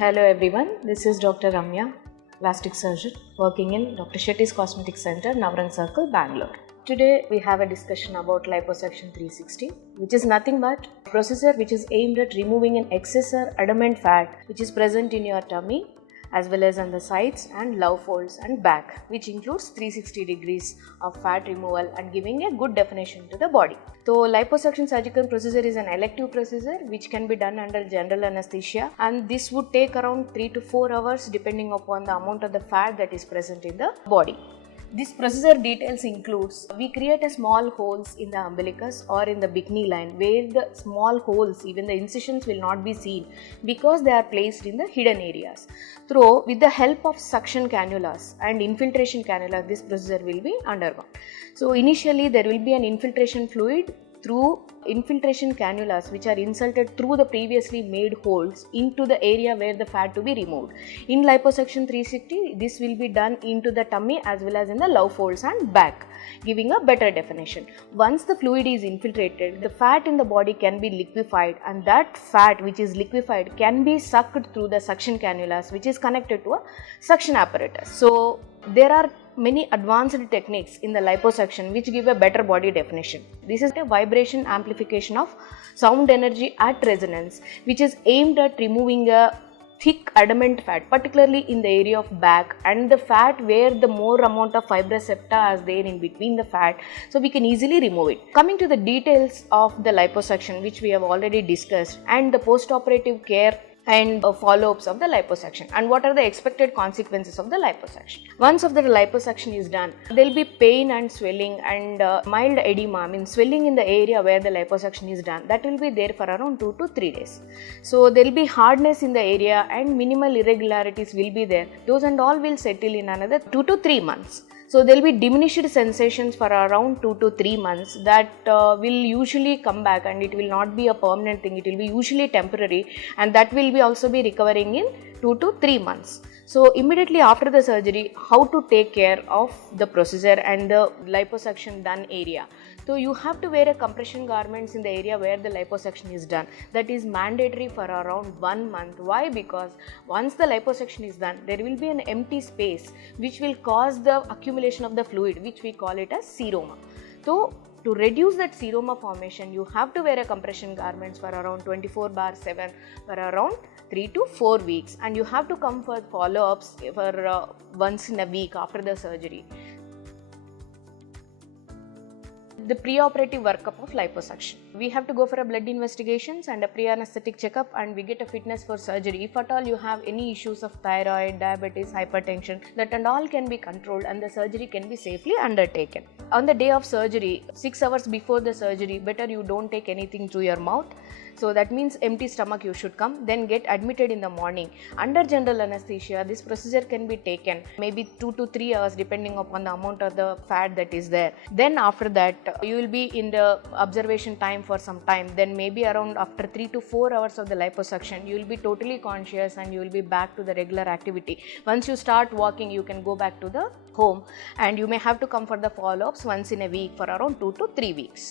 Hello everyone, this is Dr. Ramya, plastic surgeon working in Dr. Shetty Cosmetic Centre, Navrang Circle, Bangalore. Today we have a discussion about liposuction 360, which is nothing but a procedure which is aimed at removing an excess or adamant fat which is present in your tummy as well as on the sides and love folds and back, which includes 360 degrees of fat removal and giving a good definition to the body. So liposuction surgical procedure is an elective procedure which can be done under general anesthesia, and this would take around 3 to 4 hours depending upon the amount of the fat that is present in the body. This procedure details includes, we create a small holes in the umbilicus or in the bikini line where the small holes, even the incisions, will not be seen because they are placed in the hidden areas. With the help of suction cannulas and infiltration cannula, this procedure will be undergone. So initially there will be an infiltration fluid through infiltration cannulas which are inserted through the previously made holes into the area where the fat to be removed. In liposuction 360, this will be done into the tummy as well as in the love folds and back, giving a better definition. Once the fluid is infiltrated, the fat in the body can be liquefied, and that fat which is liquefied can be sucked through the suction cannulas which is connected to a suction apparatus. So there are many advanced techniques in the liposuction which give a better body definition. This is a vibration amplification of sound energy at resonance, which is aimed at removing a thick adamant fat, particularly in the area of back and the fat where the more amount of fibrous septa is there in between the fat, so we can easily remove it. Coming to the details of the liposuction, which we have already discussed, and the post-operative care and follow-ups of the liposuction, and what are the expected consequences of the liposuction. Once of the liposuction is done, there will be pain and swelling and mild edema, swelling in the area where the liposuction is done. That will be there for around 2 to 3 days. So there will be hardness in the area and minimal irregularities will be there. Those and all will settle in another 2 to 3 months. So there will be diminished sensations for around 2 to 3 months that will usually come back, and it will not be a permanent thing. It will be usually temporary, and that will be also be recovering in 2 to 3 months. So immediately after the surgery, how to take care of the procedure and the liposuction done area. So you have to wear a compression garments in the area where the liposuction is done. That is mandatory for around 1 month. Why? Because once the liposuction is done, there will be an empty space which will cause the accumulation of the fluid, which we call it as seroma. So to reduce that seroma formation, you have to wear a compression garments for around 24/7 for around 3 to 4 weeks, and you have to come for follow-ups for once in a week after the surgery. The pre-operative workup of liposuction. We have to go for a blood investigations and a pre-anesthetic checkup, and we get a fitness for surgery. If at all you have any issues of thyroid, diabetes, hypertension, that and all can be controlled and the surgery can be safely undertaken. On the day of surgery, 6 hours before the surgery, better you don't take anything through your mouth. So that means empty stomach you should come, then get admitted in the morning. Under general anesthesia, this procedure can be taken maybe 2 to 3 hours depending upon the amount of the fat that is there. Then after that, you will be in the observation time for some time. Then maybe around after 3 to 4 hours of the liposuction, you will be totally conscious and you will be back to the regular activity. Once you start walking, you can go back to the home, and you may have to come for the follow-ups once in a week for around 2 to 3 weeks.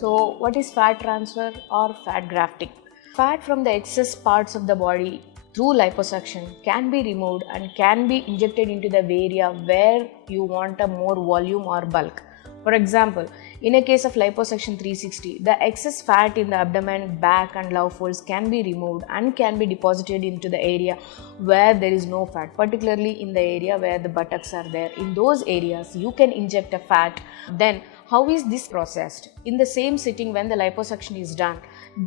So what is fat transfer or fat grafting? Fat from the excess parts of the body through liposuction can be removed and can be injected into the area where you want a more volume or bulk. For example, in a case of liposuction 360, the excess fat in the abdomen, back and love folds can be removed and can be deposited into the area where there is no fat, particularly in the area where the buttocks are there. In those areas, you can inject a fat. Then, how is this processed? In the same sitting when the liposuction is done,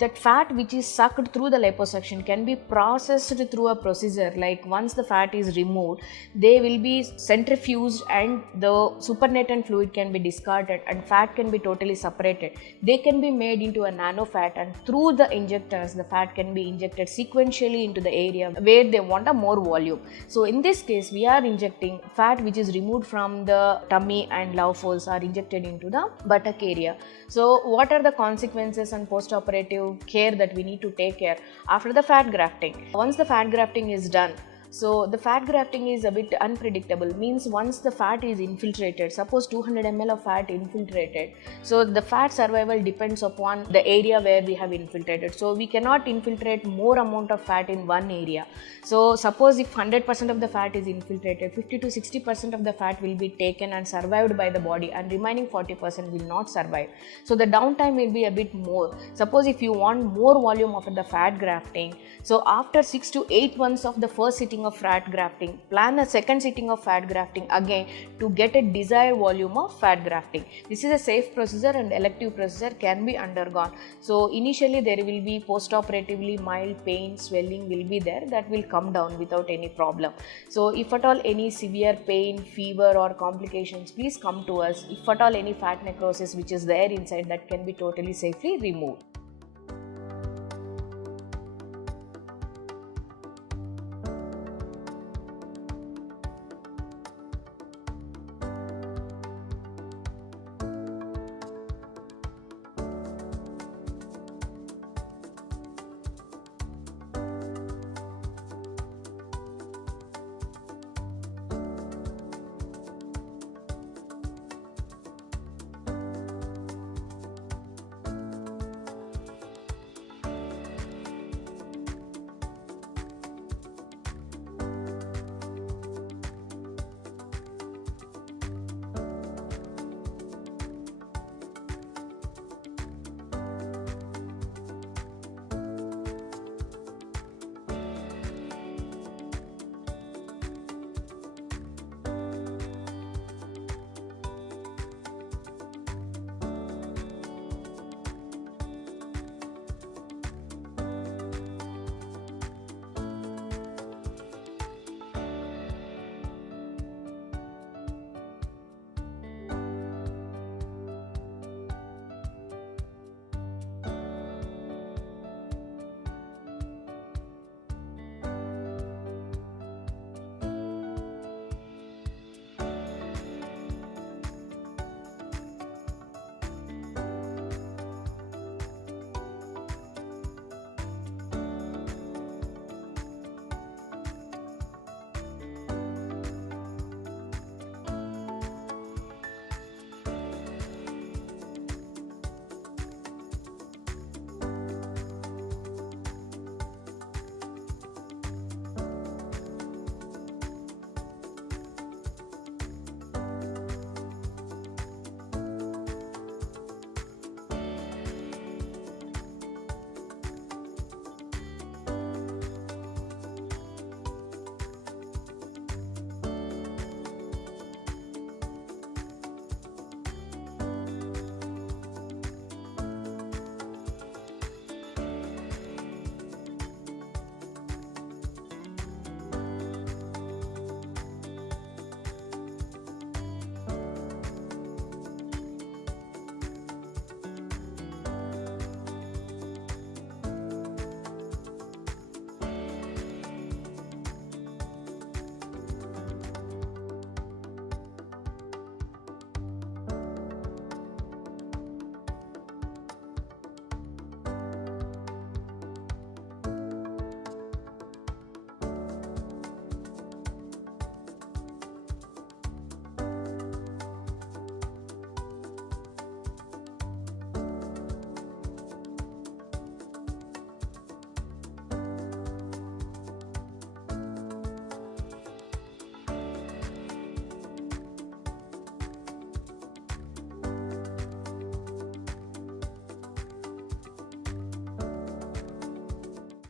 that fat which is sucked through the liposuction can be processed through a procedure. Like once the fat is removed, they will be centrifuged and the supernatant fluid can be discarded and fat can be totally separated. They can be made into a nano fat, and through the injectors the fat can be injected sequentially into the area where they want a more volume. So in this case we are injecting fat which is removed from the tummy and love folds are injected into the buttock area. So what are the consequences and post-operative care that we need to take care after the fat grafting? Once the fat grafting is done, so the fat grafting is a bit unpredictable, means once the fat is infiltrated, suppose 200 ml of fat infiltrated, so the fat survival depends upon the area where we have infiltrated. So we cannot infiltrate more amount of fat in one area. So suppose if 100% of the fat is infiltrated, 50 to 60% of the fat will be taken and survived by the body, and remaining 40% will not survive. So the downtime will be a bit more. Suppose if you want more volume of the fat grafting, so after 6 to 8 months of the first sitting of fat grafting, plan a second sitting of fat grafting again to get a desired volume of fat grafting. This is a safe procedure and elective procedure can be undergone. So initially there will be post-operatively mild pain, swelling will be there, that will come down without any problem. So if at all any severe pain, fever or complications, please come to us. If at all any fat necrosis which is there inside, that can be totally safely removed.